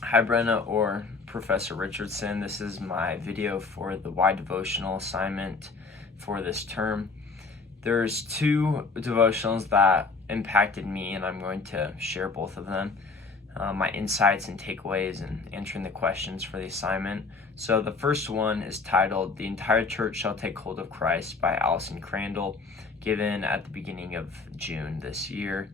Hi Brenna or Professor Richardson. This is my video for the Y Devotional assignment for this term. There's two devotionals that impacted me, and I'm going to share both of them. My insights and takeaways and answering the questions for the assignment. So the first one is titled "The Entire Church Shall Take Hold of Christ" by Allison Crandall, given at the beginning of June this year.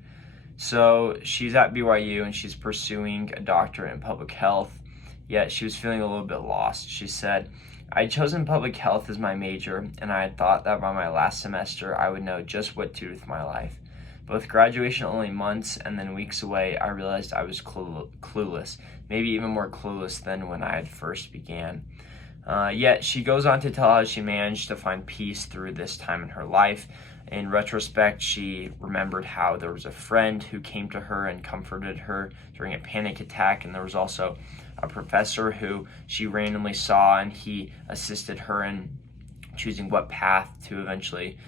So she's at BYU and she's pursuing a doctorate in public health, yet she was feeling a little bit lost. She said, "I'd chosen public health as my major, and I had thought that by my last semester I would know just what to do with my life. But with graduation only months and then weeks away, I realized I was clueless, maybe even more clueless than when I had first began." Yet she goes on to tell how she managed to find peace through this time in her life. In retrospect, she remembered how there was a friend who came to her and comforted her during a panic attack, and there was also a professor who she randomly saw, and he assisted her in choosing what path to eventually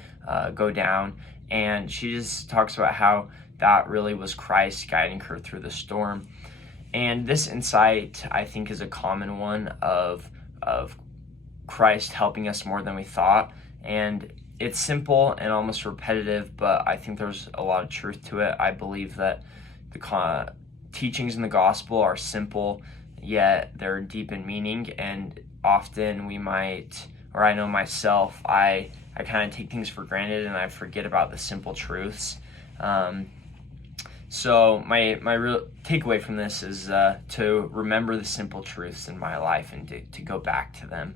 go down. And she just talks about how that really was Christ guiding her through the storm. And this insight, I think, is a common one of Christ helping us more than we thought. And it's simple and almost repetitive, but I think there's a lot of truth to it. I believe that the teachings in the gospel are simple, yet they're deep in meaning. And often we might, or I know myself, I kind of take things for granted and I forget about the simple truths. So my real takeaway from this is to remember the simple truths in my life and to go back to them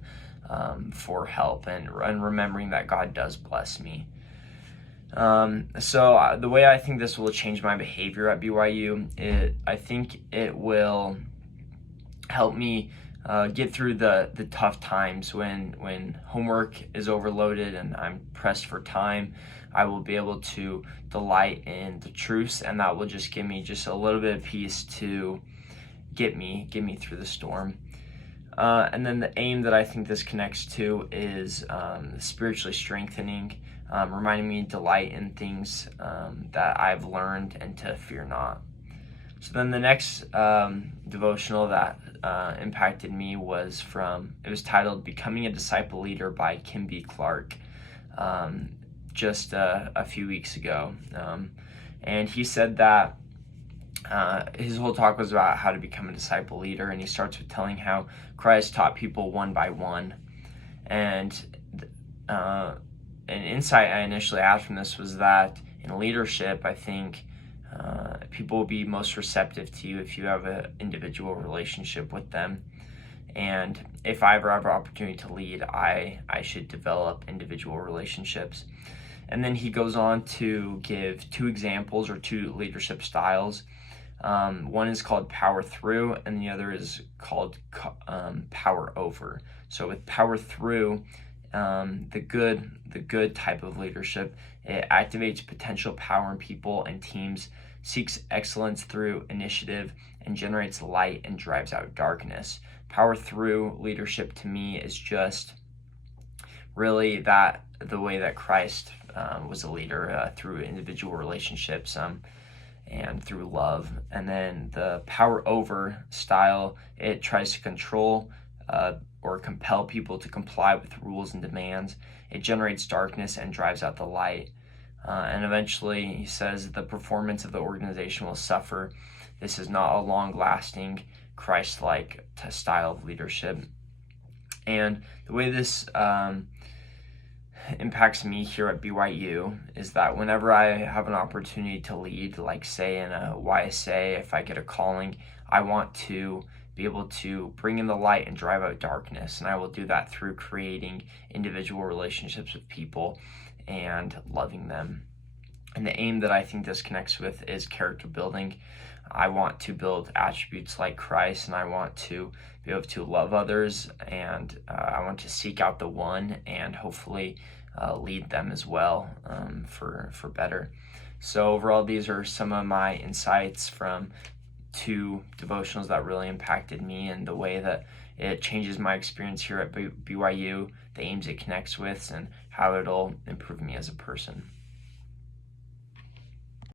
for help and remembering that God does bless me. So the way I think this will change my behavior at BYU, I think it will help me get through the tough times when homework is overloaded and I'm pressed for time. I will be able to delight in the truths, and that will just give me just a little bit of peace to get me through the storm. And then the aim that I think this connects to is spiritually strengthening, reminding me to delight in things that I've learned and to fear not. So then the next devotional that impacted me was it was titled "Becoming a Disciple Leader" by Kim B. Clark, just a few weeks ago. And he said that his whole talk was about how to become a disciple leader, and he starts with telling how Christ taught people one by one. And an insight I initially had from this was that in leadership, I think people will be most receptive to you if you have an individual relationship with them. And if I ever have an opportunity to lead, I should develop individual relationships. And then he goes on to give two examples or two leadership styles. One is called power through, and the other is called power over. So with power through, the good type of leadership, it activates potential power in people and teams, seeks excellence through initiative, and generates light and drives out darkness. Power through leadership to me is just really the way that Christ was a leader through individual relationships and through love. And then the power over style, it tries to control or compel people to comply with rules and demands. It generates darkness and drives out the light. And eventually, he says, the performance of the organization will suffer. This is not a long-lasting, Christ-like style of leadership. And the way this impacts me here at BYU is that whenever I have an opportunity to lead, like say in a YSA, if I get a calling, I want to be able to bring in the light and drive out darkness. And I will do that through creating individual relationships with people and loving them. And the aim that I think this connects with is character building. I want to build attributes like Christ, and I want to be able to love others, and I want to seek out the one and hopefully lead them as well for better. So overall, these are some of my insights from two devotionals that really impacted me and the way that it changes my experience here at BYU, the aims it connects with, and how it'll improve me as a person.